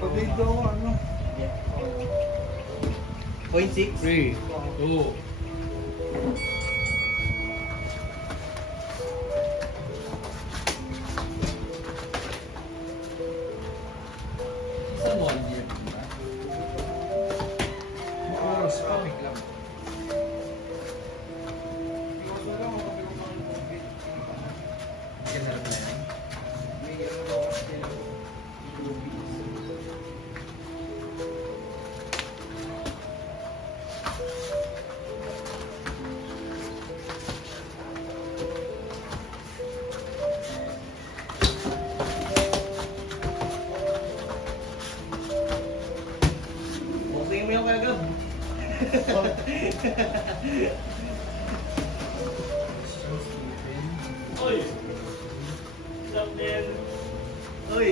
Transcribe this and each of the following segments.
Pabig daw ano? 0.6? 3, 2. Sa mall year, diba? Oras, pamig lang. Ganarap na yan. Okay mo yung kagab. Oy! Stop man! Uy!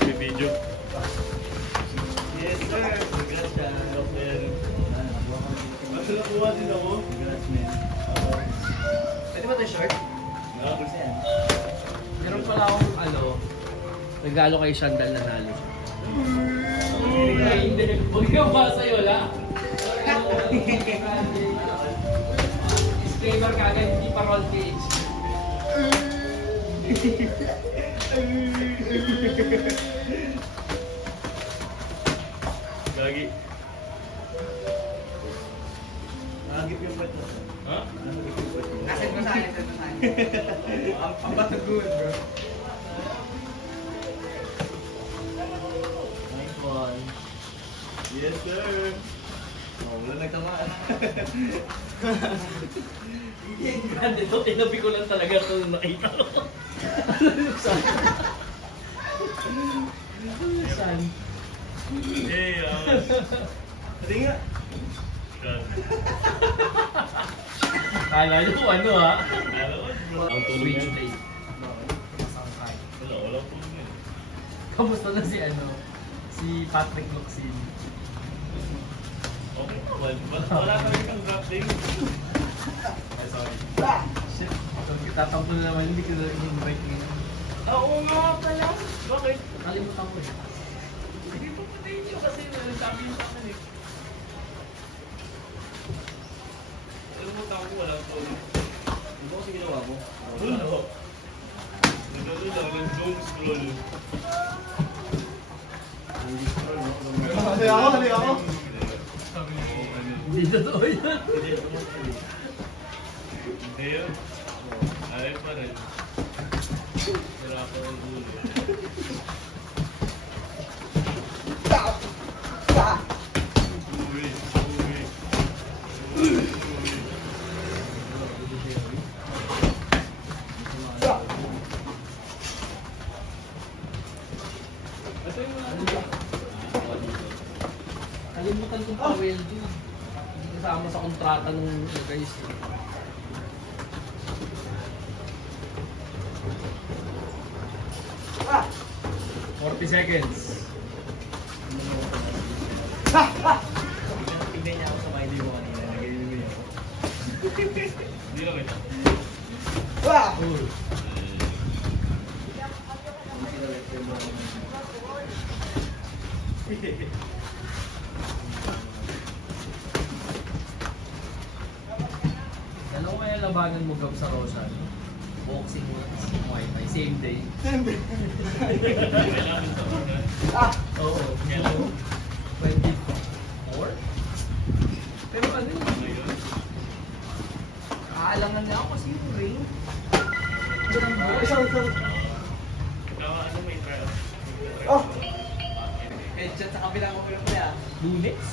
May video. Yes sir! Congrats siya. Stop man. Basta nakuha din ako. Congrats man. Pwede ba ito short? Ah, Gusto yan. Meron pala akong regalo kay Shandal na nalo. Hindi. Huwag kang ba sa'yo, wala. Disclaimer kagad, hindi pa roll page. Gagi. Nakagip yung butt mo. Ha? Nakagip yung butt mo. Asin mo sa akin, asin mo sa akin. Ang batagun bro. Nice one. Yes sir! Oh, wala nagtamaan. Grande to, tinabi ko lang talaga ito nung nakita ko. Saan? Hey, Hindi nga. God. Kala nyo ano ha? Alam bro. Ang tulong Switch yan. plate. Wala po yun. Kamusta na si Patrick Luxin? Okay naman. Wala ka rin kang drop din. Ay, sorry. Shit, kung kitatampo na naman, hindi ko na in-invite ngayon. Oo nga pala. Bakit? Nakalimutan ko eh. Hindi pa patayin nyo kasi sabi nyo sa akin eh. Alam mo tao ko wala po. Ano ba kasi ginawa mo? Wala. Nagano lang ng doom scroll. Hindi scroll mo. Hali ako, hali ako. Sabi mo, ano? Hindi totoo yun. Hindi, ito mo. Hindi yun. Alay pa rin. Wala pa rin ulo. Uwi, uwi. Ito yung mga Kalimutan kong pa-weld yun. Hindi kasama sa kontrata nung guys. 40 seconds. Tignan niya ako sa mga hindi mo kanina. Nag-iwi ako. Hindi lang ito. Uy. Alam mo yung labanan mo Gab sa Rosa? Boxing Muay Thai, same day. Kailangan sa una. Oo. Kailan? 24? Pero ano yun? Ngayon? Kaalangan niya ako kasi yung ring. Kaya ano may trial? Oh! Headshot sa kabilang ko yung kaya. Lunes?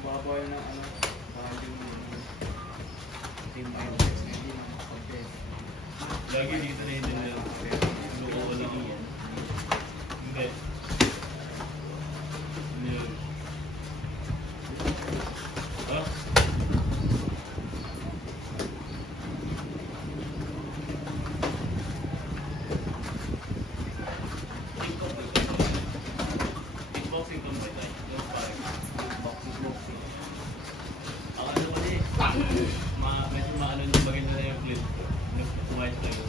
Baka po yun ng ano. Baka yung team mindset na hindi. Okay. Lagi dito na hindi nila. Loko lang ako. Hindi. Hindi yun. Ha? Kickboxing company tayo. Yung parang Boxing. ako ano kasi, medyo maano yung maganda na yung clip ko. Nag-kumayos tayo.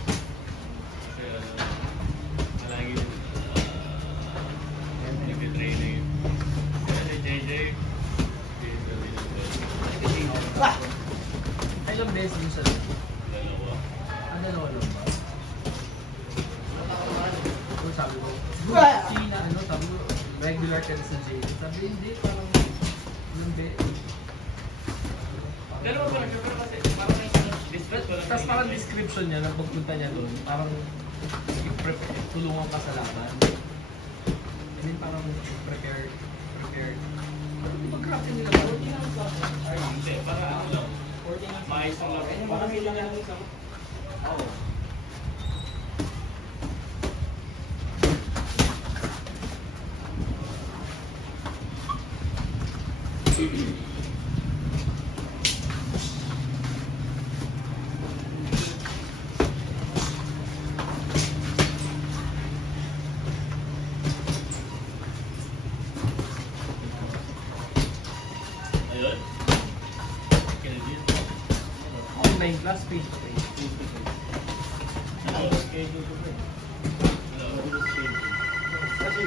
Martin sa jail. Sabi, hindi, parang, hindi. Dalawa pa lang siya, pero kasi parang distress ko lang. Tapos parang description niya na pagpunta niya doon, parang tulungan ka sa laban. And then parang prepare. Di ba grabe nila ba? Hindi, para ano lang. Maayos lang lang. Parang ilang lang isa. Oo. Ayun. Canadian. Online class, face to face. Ano? Schedule ko ba? Hello. Kasi,